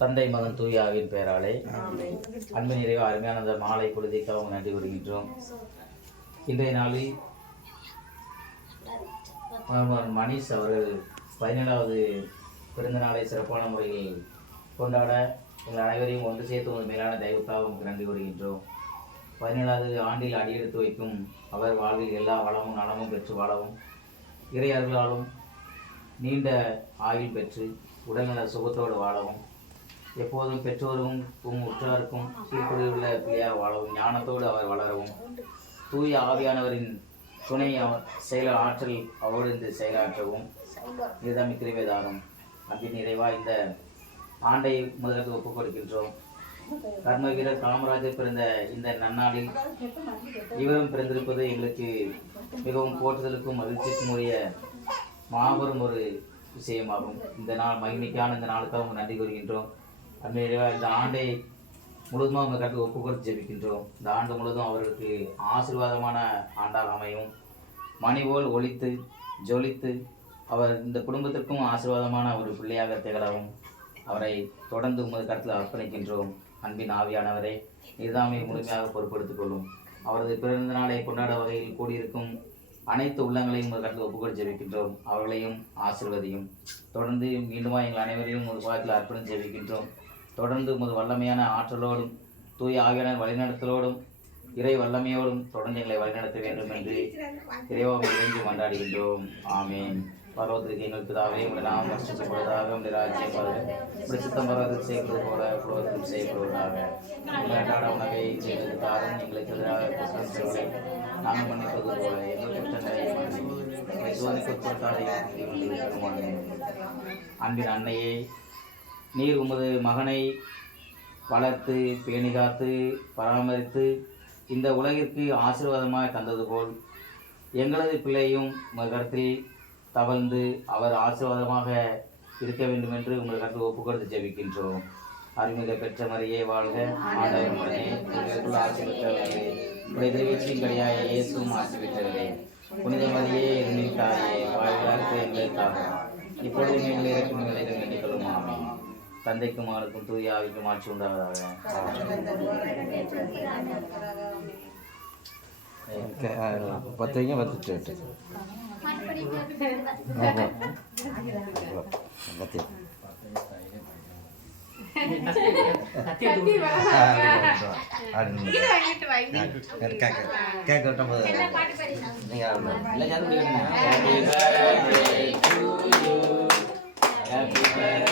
தந்தை மகன் தூயாவின் பெயராலே அன்பு நிறைவு அருமையான அந்த மாலை பொழுதைக்காக நன்றி வருகின்றோம் இன்றைய நாளில் மணிஷ் அவர்கள் பதினேழாவது பிறந்த நாளை சிறப்பான முறையில் கொண்டாட எங்கள் அனைவரையும் ஒன்று சேர்த்து ஒரு மேலான தெய்வத்தாக உங்களுக்கு நன்றி கூறுகின்றோம். பதினேழாவது ஆண்டில் அடியெடுத்து வைக்கும் அவர் வாழ்வில் எல்லா வளமும் நலமும் பெற்று வாழவும் இறை அருளாலும் நீண்ட ஆயுள் பெற்று உடல்நல சுகத்தோடு வாழவும் எப்போதும் பெற்றோரும் உம் உற்றாருக்கும் உள்ள பிள்ளையாக வாழவும் ஞானத்தோடு அவர் வளரவும். தூய ஆவியானவரின் துணை அவர் செயல ஆற்றல் அவரோடு இருந்து செயலாற்றவும். இதுதான் கிருவேதாரம் அப்படி நிறைவா இந்த ஆண்டை முதலுக்கு ஒப்புக் கொடுக்கின்றோம். கர்ம வீரர் காமராஜர் பிறந்த இந்த நன்னாளில் இவரும் பிறந்திருப்பது எங்களுக்கு மிகவும் போற்றுதலுக்கும் மகிழ்ச்சிக்கும் உரிய மாபெரும் ஒரு விஷயமாகும். இந்த நாள் மகிமைக்கான இந்த நாளுக்காக நன்றி கூறுகின்றோம். அன்பின் இந்த ஆண்டை முழுதுமாக உங்கள் கருத்து ஒப்புக்கொடுத்து ஜெபிக்கின்றோம். இந்த ஆண்டு முழுதும் அவர்களுக்கு ஆசீர்வாதமான ஆண்டாக அமையும். மணி போல் ஒழித்து ஜொலித்து அவர் இந்த குடும்பத்திற்கும் ஆசீர்வாதமான ஒரு பிள்ளையாக திகழவும். அவரை தொடர்ந்து உமது கருத்தில் அர்ப்பணிக்கின்றோம். அன்பின் ஆவியானவரை நிதாமை முழுமையாக பொறுப்படுத்திக் கொள்ளும். அவரது பிறந்த நாளை கொண்டாட வகையில் கூடியிருக்கும் அனைத்து உள்ளங்களையும் உங்கள் கருத்தில் ஒப்புக்கொடு ஜெபிக்கின்றோம். அவர்களையும் ஆசிர்வதியும். தொடர்ந்து மீண்டுமா எங்கள் அனைவரையும் ஒரு பாகத்தில் அர்ப்பணம் ஜெபிக்கின்றோம். தொடர்ந்து உமது வல்லமையான ஆற்றலோடும் தூய ஆகியன வழிநடத்தலோடும் இறை வல்லமையோடும் தொடர்ந்து எங்களை வழிநடத்த வேண்டும் என்று இறைவாவை இறைஞ்சி கொண்டாடுகின்றோம் ஆமேன். பர்வத்திற்கு எங்கள் பிதாவே உங்களை நாம் வர்ஷிக்கப்படுவதாக உடைய ராஜ்யம் வருக இப்படி சித்தம் பருவத்தில் செய்வது போல புலவத்தில் செய்யப்படுவதாக உங்கள் உணவை செய்வது தாரும் எங்களுக்கு எதிராக குற்றம் செய்வதை நாங்கள் மன்னிப்பது போல எங்கள் குற்றங்களை மன்னியும். எங்களை சோதனைக்கு உட்படுத்தாதையும் அன்பின் அன்னையே நீர் உமது மகனை வளர்த்து பேணி காத்து பராமரித்து இந்த உலகிற்கு ஆசீர்வாதமாக தந்தது போல் எங்களது பிள்ளையும் உங்கள் கருத்தில் தவழ்ந்து அவர் ஆசீர்வாதமாக இருக்க வேண்டும் என்று உங்கள் கருத்து ஒப்புக்கொடுத்து ஜெபிக்கின்றோம். அருமிக பெற்ற மரியே வாழ்க. ஆண்டவர் உடனே உங்களுக்குள் ஆசி உடைய திருவெற்றின் கடியாய இயேசுவும் ஆசி புனித மதியே இருந்திருக்காயே வாழ்வார்க்கு எங்களுக்காக. இப்பொழுது நீங்கள் இருக்கும் நிலையில் எண்ணிக்கொள்ளும் ஆமென். தந்தைக்கும் மகனுக்கும் தூய ஆவிக்கும் ஆட்சி உண்டாவதாக. பத்து வைங்க பத்து எட்டு பத்து கேட்க விட்டும் போது நீங்கள் Happy birthday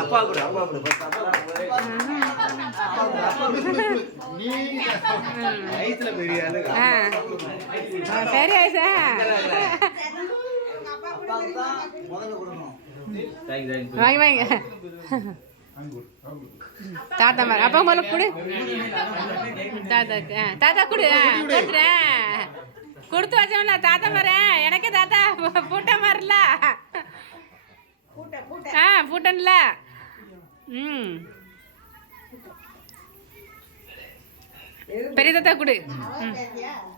அப்பா கூட அப்பா கூட சரி ஆயிசா முதல்ல கொடுக்கணும் வாங்கி வாங்க. தாத்தா மாதிரி அப்பா முதல்ல கொடு. தாத்தாக்கு ஆ, தாத்தா கொடு கொடுத்துறேன் கொடுத்து வச்சோம்ல தாத்தா மரேன் எனக்கே தாத்தா பூட்ட மாதிரில ஆ பூட்டன்ல. ம். பெரிய தாத்தா கொடு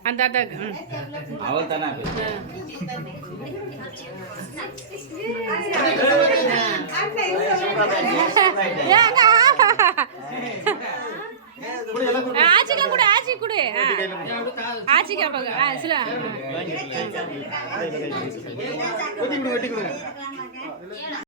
அந்த தாத்தாக்கு அவள் தானே ஆச்சிக்கா கொடு ஆச்சி கொடு ஆ. ஆச்சிக்கா பாக்க ஆ சில வெட்டி கொடுங்க